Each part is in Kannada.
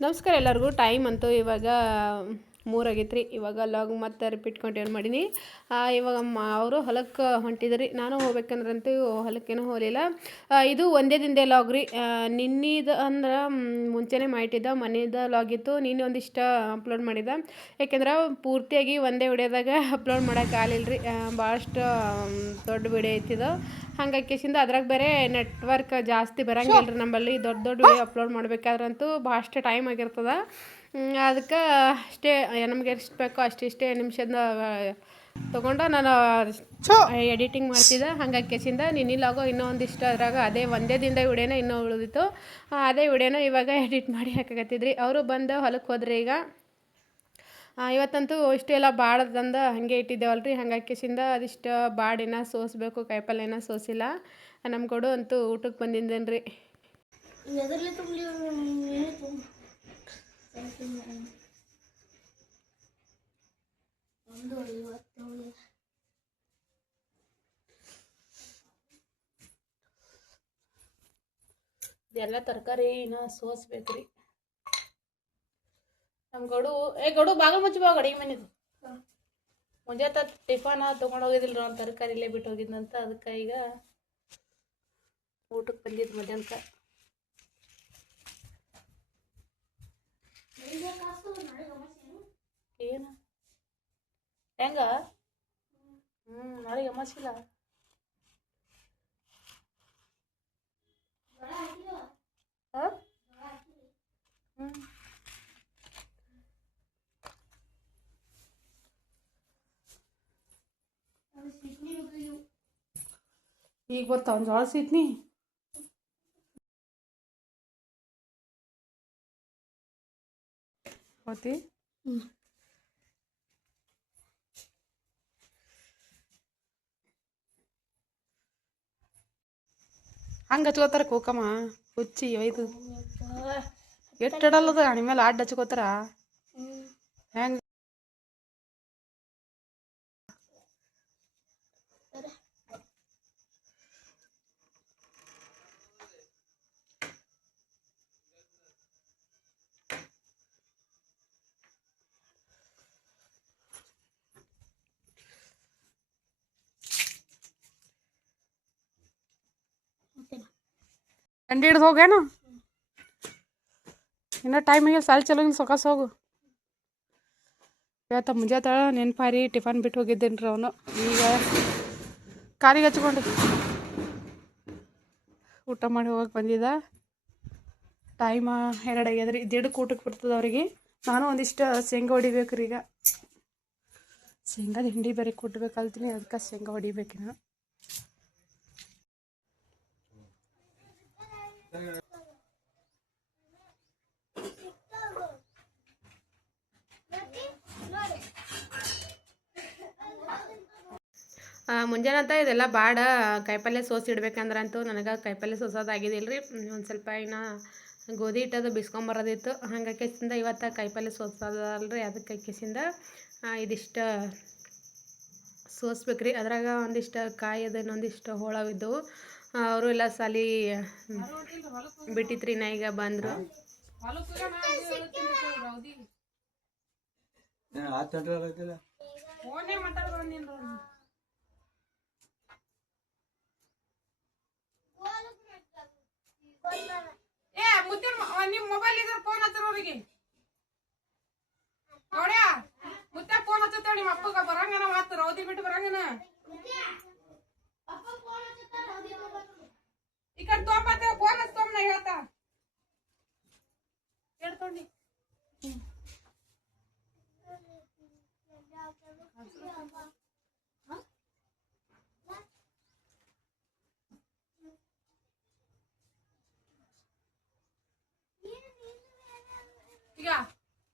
ನಮಸ್ಕಾರ ಎಲ್ಲರಿಗೂ. ಟೈಮ್ ಅಂತೂ ಇವಾಗ ಮೂರಾಗೈತೆ ರೀ ಇವಾಗ ಲಾಗ್ ಮತ್ತೆ ರಿಪೀಟ್ ಕಂಟಿನ್ಯೂ ಮಾಡೀನಿ. ಇವಾಗ ಅವರು ಹೊಲಕ್ಕೆ ಹೊಂಟಿದ್ರಿ. ನಾನು ಹೋಗ್ಬೇಕಂದ್ರಂತೂ ಹೊಲಕ್ಕೇನೂ ಹೋಗಲಿಲ್ಲ. ಇದು ಒಂದೇ ದಿನದೇ ಲಾಗ್ ರೀ. ನಿನ್ನಿದು ಅಂದ್ರೆ ಮುಂಚೆನೇ ಮಾಡಿಟ್ಟಿದ್ದ ಮನೆಯದ ಲಾಗ್ ಇತ್ತು. ನಿನ್ನೆ ಒಂದಿಷ್ಟು ಅಪ್ಲೋಡ್ ಮಾಡಿದ. ಯಾಕೆಂದ್ರೆ ಪೂರ್ತಿಯಾಗಿ ಒಂದೇ ವಿಡಿಯೋದಾಗ ಅಪ್ಲೋಡ್ ಮಾಡೋಕ್ಕಾಗಲಿಲ್ಲ ರೀ ಭಾಳಷ್ಟು ದೊಡ್ಡ ವಿಡಿಯೋ ಐತಿದು. ಹಂಗಾಕಿಸಿಂದ ಅದ್ರಾಗ ಬೇರೆ ನೆಟ್ವರ್ಕ್ ಜಾಸ್ತಿ ಬರಂಗಿಲ್ಲ ರೀ ನಮ್ಮಲ್ಲಿ. ದೊಡ್ಡ ದೊಡ್ಡ ವಿಡಿಯೋ ಅಪ್ಲೋಡ್ ಮಾಡ್ಬೇಕಾದ್ರಂತೂ ಭಾಳಷ್ಟು ಟೈಮ್ ಆಗಿರ್ತದ. ಅದಕ್ಕೆ ಅಷ್ಟೇ ನಮ್ಗೆ ಎಷ್ಟು ಬೇಕೋ ಅಷ್ಟಿಷ್ಟೇ ನಿಮಿಷದ ತೊಗೊಂಡು ನಾನು ಎಡಿಟಿಂಗ್ ಮಾಡ್ತಿದ್ದೆ. ಹಂಗಾಗಿ ಕೆಸಿಂದ ನಿನ್ನಿಲಾಗೋ ಇನ್ನೂ ಒಂದಿಷ್ಟು ಅದ್ರಾಗ ಅದೇ ಒಂದೇ ದಿನದ ವಿಡಿಯೋನ ಇನ್ನೂ ಉಳಿದಿತ್ತು. ಅದೇ ವಿಡಿಯೋನ ಇವಾಗ ಎಡಿಟ್ ಮಾಡಿ ಹಾಕಾಕತ್ತಿದ್ರಿ. ಅವರು ಬಂದು ಹೊಲಕ್ಕೆ ಹೋದ್ರಿ ಈಗ ಇವತ್ತಂತೂ ಇಷ್ಟೆಲ್ಲ ಹಂಗೆ ಹಾಗೆ ಇಟ್ಟಿದ್ದೇವಲ್ರಿ. ಹಂಗೆ ಕೆಸಿಂದ ಅದಿಷ್ಟು ಬಾಡಿನ ಸೋಸಬೇಕು ಕಾಯಿಪಲ್ಯನ ಸೋಸಿಲ್ಲ. ನಮ್ಮ ಕೊಡು ಅಂತೂ ಊಟಕ್ಕೆ ಬಂದಿದ್ದೇನೆ ರೀ ಎಲ್ಲ ತರಕಾರಿ ಇನ್ನ ಸೋಸ್ಬೇಕ್ರಿ ನಮ್ಮ ಗಡು, ಏ ಗಡು, ಬಾಗಲ್ ಮುಚ್ಚಿ ಬಾ ಅಡಿಗೆ ಮನೆದು ಮುಂಜಾತ ಟಿಫನ್ ತೊಗೊಂಡು ಹೋಗಿದ್ದಿಲ್ಲ ಒಂದು ತರಕಾರಿ ಇಲ್ಲೇ ಬಿಟ್ಟು ಹೋಗಿದ್ನಂತ, ಅದಕ್ಕೆ ಈಗ ಊಟಕ್ಕೆ ಬಂದಿದ್ದು ಮಧ್ಯಾಹ್ನಕ್ಕೆ ಏನು? ಹೆಂಗ? ಹ್ಞೂ ನಾಳೆಗೆ ಅಮಾಸಿಲ್ಲ ಹಾಂ? ಹ್ಞೂ ಈಗ ಬರ್ತಾವ ಜೋಳ ಸೀತ್ನಿ ಹೋತಿ ಹಂಗೆ ಹಚ್ಕೋತಾರ ಕೋಕಮ್ಮ ಹುಚ್ಚಿ ಒಯ್ದು ಎಷ್ಟು ಇಡಲ್ಲದ ಹಣಿ ಮೇಲೆ ಅಡ್ಡ ಹಚ್ಕೋತಾರ ಹೆಂಗ ಕಂಡು ಹಿಡ್ದು ಹೋಗೇನು ಇನ್ನೂ ಟೈಮಿಗೆ ಸಾಲಿ ಚಲೋ ಸೊಕಾಸ ಹೋಗು. ಇವತ್ತು ಮುಂಜಾತ ನೆನ್ಪಾರಿ, ಟಿಫನ್ ಬಿಟ್ಟು ಹೋಗಿದ್ದೇನೆ ರೀ ಅವನು. ಈಗ ಕಾರಿಗೆ ಹಚ್ಕೊಂಡು ಊಟ ಮಾಡಿ ಹೋಗಕ್ಕೆ ಬಂದಿದ್ದ. ಟೈಮ ಎರಡು ಆಗ್ಯದ್ರಿ ದಿಡಕ್ಕೆ ಊಟಕ್ಕೆ ಬಿಡ್ತದ ಅವರಿಗೆ. ನಾನು ಒಂದಿಷ್ಟು ಶೇಂಗಾ ಹೊಡಿಬೇಕು ರೀ ಈಗ. ಶೇಂಗಾದ ಹಿಂಡಿ ಬೇರೆ ಕೊಟ್ಬೇಕು ಅದಕ್ಕೆ ಶೇಂಗಾ ಹೊಡಿಬೇಕಿನ ಮುಂಜಾನೆ ಅಂತ ಇದೆಲ್ಲ ಬಾಡ ಕಾಯಿಪಲ್ಯ ಸೋಸಿ ಇಡ್ಬೇಕಂದ್ರಂತೂ ನನಗೆ ಕಾಯಿಪಲ್ಯ ಸೋಸೋದಾಗಿದ್ದಿಲ್ಲ ರೀ ಒಂದು ಸ್ವಲ್ಪ ಇನ್ನು ಗೋಧಿ ಹಿಟ್ಟದು ಬಿಸ್ಕೊಂಬರೋದಿತ್ತು. ಹಂಗೆ ಕೆಸಿಂದ ಇವತ್ತು ಕಾಯಿಪಲ್ಯ ಸೋಸೋದಲ್ರಿ ಅದಕ್ಕೆ ಕೆಸಿಂದ ಇದಿಷ್ಟು ಸೋಸ್ಬೇಕ್ರಿ. ಅದ್ರಾಗ ಒಂದಿಷ್ಟು ಕಾಯಿ ಅದನ್ನೊಂದಿಷ್ಟು ಹೋಳವಿದ್ದವು. ಅವರು ಎಲ್ಲ ಸಾಲಿ ಬಿಟ್ಟಿತ್ರಿ ನಾ ಈಗ ಬಂದರು. ನಿಮ್ಮ ಮೊಬೈಲ್ ಇದ್ರೆ ಫೋನ್ ಹತ್ತಿರ ಅವ್ರಿಗೆ. ನೋಡ್ಯಾ? ಮುದ್ದೆ ಫೋನ್ ಹಚ್ಚತ್ತೇಳಿ ನಿಮ್ಮ ಅಪ್ಪಗ ಬರಂಗನ ಮಾತು ರೌದಿ ಬಿಟ್ಟು ಬರಂಗನ. ಈ ಕಡೆ ತೊಂಬತ್ತ ಫೋನ್ ಹಚ್ಚ ನಾ ಹೇಳ್ತಾ ಹೇಳ್ತೊಂಡಿ ಈಗ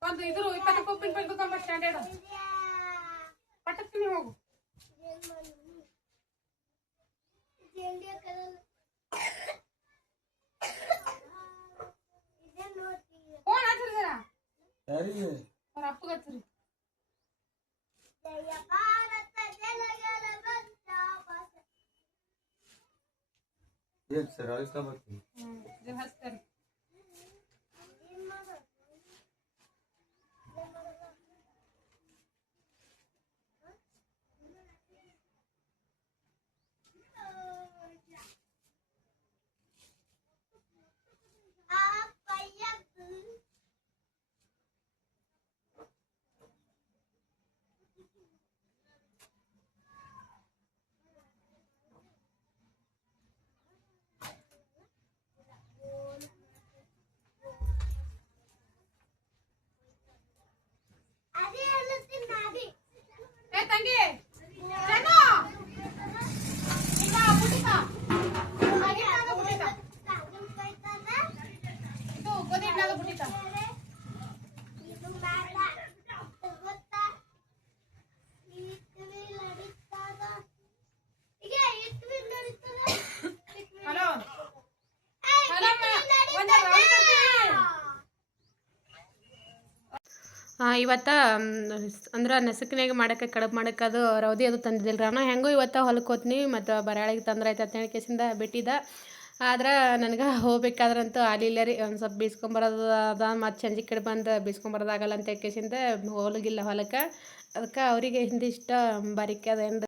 ಒಂದು ಇದ್ರು ಇಪ್ಪತ್ತು ಕೊಪ್ಪಿನ ಬಂದು ತೊಂಬ ಸ್ಟ್ಯಾಂಡರ್ಡ್ ಪಟಕ್ತೀನಿ ಹೋಗು ಫೋನ್ ಹಚ್ಚಿರಿ ಜರ ಯಾರಿಗೆ ಅವ್ರ ಅಪ್ಪಗೆ ಹಚ್ಚಿರಿ ಜಯ ಇವತ್ತು ಅಂದ್ರೆ ನಸುಕಿನಾಗ ಮಾಡಕ್ಕೆ ಕಡುಬು ಮಾಡಕ್ಕೆ ಅದು ರೌದಿ ಅದು ತಂದಿದ್ದಿಲ್ಲ ನಾನು ಹೆಂಗೂ ಇವತ್ತು ಹೊಲಕ್ಕೆ ಹೋತ್ನಿ ಮತ್ತು ಬರಾಳಿಗೆ ತಂದ್ರೆ ಆಯ್ತು ಅಂತ ಹೇಳಿ ಕೇಸಿಂದ ಬಿಟ್ಟಿದ್ದ. ಆದ್ರೆ ನನಗೆ ಹೋಗ್ಬೇಕಾದ್ರಂತೂ ಆಲಿಲ್ಲ ರೀ. ಒಂದು ಸ್ವಲ್ಪ ಬೀಸ್ಕೊಂಬರೋದು ಅದ, ಮತ್ತು ಸಂಜೆ ಕಡೆ ಬಂದು ಬೀಸ್ಕೊಂಬರೋದಾಗಲ್ಲ ಅಂತ ಕೇಸಿಂದ ಹೋಲಗಿಲ್ಲ ಹೊಲಕ್ಕೆ. ಅದಕ್ಕೆ ಅವರಿಗೆ ಹಿಂದಿಷ್ಟ ಬಾರಿಕೆ ಅದ ಎಂದು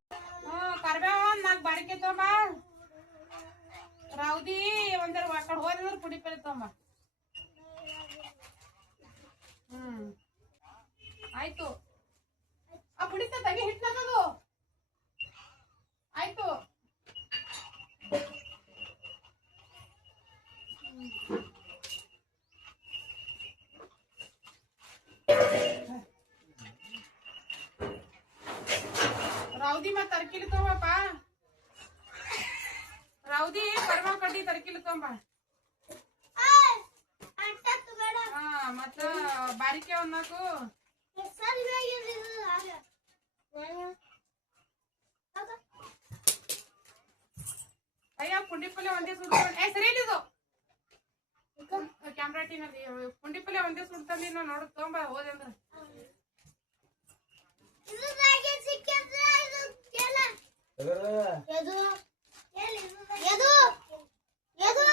ಕರ್ಬೇವ ಒಂದು ನಾಲ್ಕು ಬಾರಿಕೆ ಆಯ್ತು. ಆ ಪುಡಿತ ಹಿಟ್ ಹಿಟ್ನದು ಆಯ್ತು. ರೌದಿ ಮತ್ ತರ್ಕಿಲ್ ತೊಗೊಂಬಪ್ಪ ರೌದಿ ಕರ್ಮ ಕಡ್ಡಿ ತರ್ಕಿಲ್ ತೊಗೊಂಬ. ಹಾ ಮತ್ತ ಬಾರಿಕೆ ಒಂದ್ ಅಯ್ಯ ಪುಂಡಿ ಪಲ್ಲೆ ಒಂದೇ ಸುಡ್ತಾನೆ ಏ ಸರಿ ಇದು ಕ್ಯಾಮ್ರಾ ಟೀನಲ್ಲಿ ಪುಂಡಿ ಒಂದೇ ಸುಡ್ತಾನೆ ನೀನು ನೋಡು ಹೋದೆ ಅಂದ್ರೆ ಕೆಲ. ಎದು? ಬೇಗ? ಎದು? ಎದು?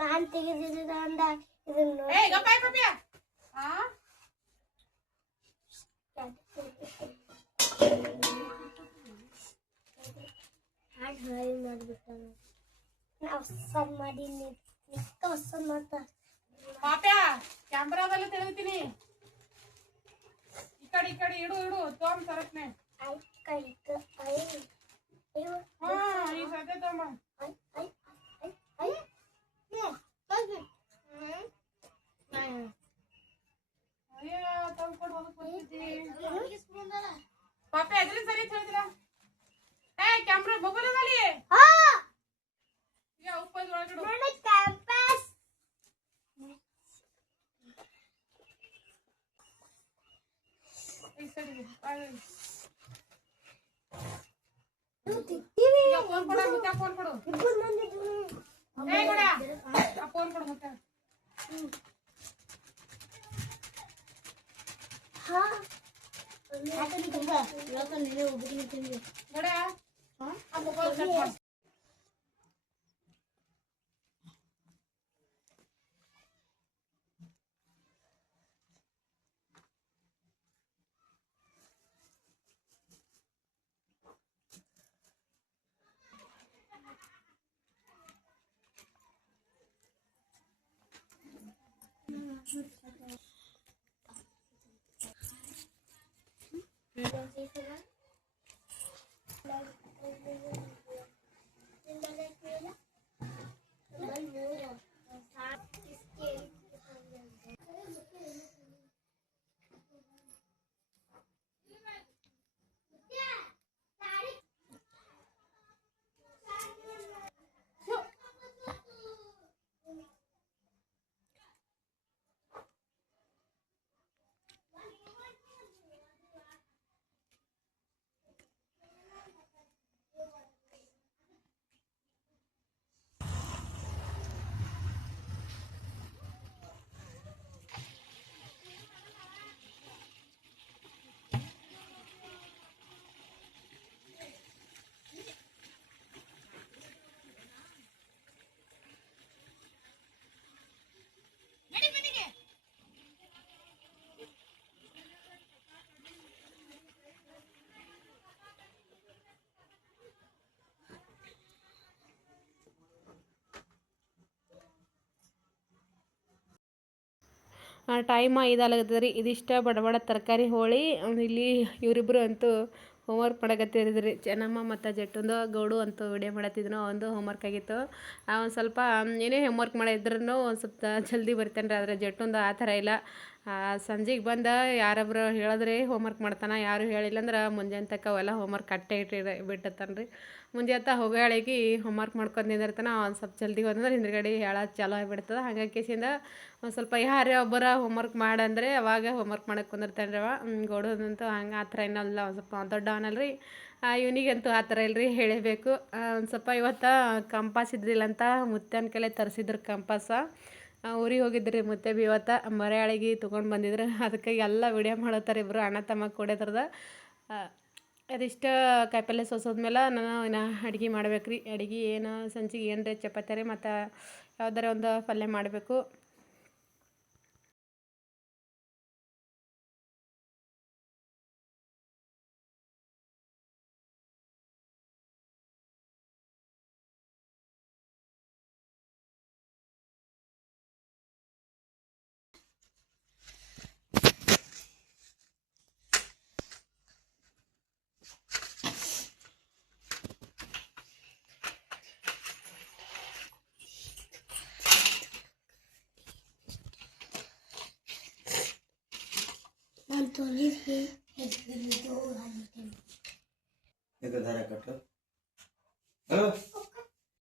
ನಾನ್ ತೆಗೆದಿದ್ದ ಅಂದ ಇದನ್ನ ಏ ಗಪ್ಪ ಪಪ್ಪಿಯ ಹಾ ಹಾಗೆ ಹಾಯ್ ಮಾಡ್ಬಿಟ್ಟ ನಾವು ಹೊಸ ಮಾಡಿ ನಿಕ್ಕ ಹೊಸ ಮಾಡ್ತಾ ಪಾಪ್ಯ ಕ್ಯಾಮ್ರಾದಲ್ಲಿ ತಿಳಿತೀನಿ ಈ ಕಡೆ ಈ ಕಡೆ ಇಡು ಇಡು ತೊಗೊಂಬ ಸರಕ್ನೆ ಐ ಕೈ ಕ ಐ ಅಯ್ಯೋ ಹಾ ಈ ಸದ್ಯ ತೊಗೊಂಬ ಐ हाँ।, हाँ।, हाँ। 응? ಟೈಮ್ ಐದಾಗತ್ತದ ರೀ. ಇದಿಷ್ಟ ಬಡ ಬಡ ತರಕಾರಿ ಹೋಳಿ ಇಲ್ಲಿ ಇವರಿಬ್ಬರು ಅಂತೂ ಹೋಮ್ವರ್ಕ್ ಮಾಡಕತ್ತಿದ್ರಿ ಚೆನ್ನಮ್ಮ ಮತ್ತು ಜಟ್ಟಂದು ಗೌಡು ಅಂತೂ ವಿಡಿಯೋ ಮಾಡತ್ತಿದ್ನು ಒಂದು ಹೋಮ್ವರ್ಕ್ ಆಗಿತ್ತು. ಒಂದು ಸ್ವಲ್ಪ ಏನೇ ಹೋಮ್ವರ್ಕ್ ಮಾಡಿದ್ರೂ ಒಂದು ಸ್ವಲ್ಪ ಜಲ್ದಿ ಬರ್ತಾನೆ ರೀ ಆದರೆ ಜಟ್ಟೊಂದು ಆ ಥರ ಇಲ್ಲ. ಸಂಜೆಗೆ ಬಂದ ಯಾರೊಬ್ರು ಹೇಳಿದ್ರೆ ಹೋಮ್ವರ್ಕ್ ಮಾಡ್ತಾನೆ, ಯಾರು ಹೇಳಿಲ್ಲ ಅಂದ್ರೆ ಮುಂಜಾನೆ ತಕ್ಕ ಅವೆಲ್ಲ ಹೋಮ್ವರ್ಕ್ ಕಟ್ಟೆ ಇಟ್ಟಿರ ಬಿಟ್ಟಿರ್ತಾನೆ ರೀ ಮುಂಜಾನೆ ಹೋಗೋ ಹೇಳಿಗೆ ಹೋಮ್ವರ್ಕ್ ಮಾಡ್ಕೊಂಡು ನಿಂದಿರ್ತಾನೆ ಒಂದು ಸ್ವಲ್ಪ ಜಲ್ದಿ ಹೋದಂದ್ರೆ ಹಿಂದ್ಗಡೆ ಹೇಳೋದು ಚಲೋ ಆಗಿಬಿಡ್ತದೆ. ಹಾಗಾಗಿ ಕೇಸಿಂದ ಒಂದು ಸ್ವಲ್ಪ ಯಾರೇ ಒಬ್ಬರ ಹೋಮ್ವರ್ಕ್ ಮಾಡಂದರೆ ಅವಾಗ ಹೋಮ್ವರ್ಕ್ ಮಾಡಕ್ಕೆ ಕುಂದಿರ್ತಾನೆ ರೀ ಅವ ಗೋಡೋದಂತೂ ಹಂಗೆ ಆ ಥರ ಏನಲ್ಲ ಒಂದು ಸ್ವಲ್ಪ ದೊಡ್ಡವನಲ್ಲ ರೀ ಇವನಿಗಂತೂ ಆ ಥರ ಇಲ್ರಿ ಹೇಳಬೇಕು. ಒಂದು ಸ್ವಲ್ಪ ಇವತ್ತು ಕಂಪಾಸ್ ಇದ್ದಿಲ್ಲ ಅಂತ ಮುತ್ಯನ ಕಲೆ ತರಿಸಿದ್ರು ಕಂಪಾಸ. ಊರಿಗೆ ಹೋಗಿದ್ರಿ ಮತ್ತೆ ಬಿ ಇವತ್ತು ಮರೆಯಾಳಿಗೆ ತೊಗೊಂಡು ಬಂದಿದ್ರು. ಅದಕ್ಕೆ ಎಲ್ಲ ವಿಡಿಯೋ ಮಾಡತ್ತಾರೆ ಇಬ್ಬರು ಅಣ್ಣ ತಮ್ಮ ಕೂಡದ್ರದ ಅದಿಷ್ಟು ಕಾಯಿಪಲ್ಲೆ ಸೋಸೋದ್ಮೇಲೆ ನಾನು ಇನ್ನು ಅಡ್ಗೆ ಮಾಡ್ಬೇಕು ರೀ ಅಡ್ಗೆ ಏನು ಸಂಜೆಗೆ ಏನು ರೀ ಚಪಾತಿ ರೀ ಮತ್ತು ಯಾವ್ದಾರ ಒಂದು ಪಲ್ಯ ಮಾಡಬೇಕು.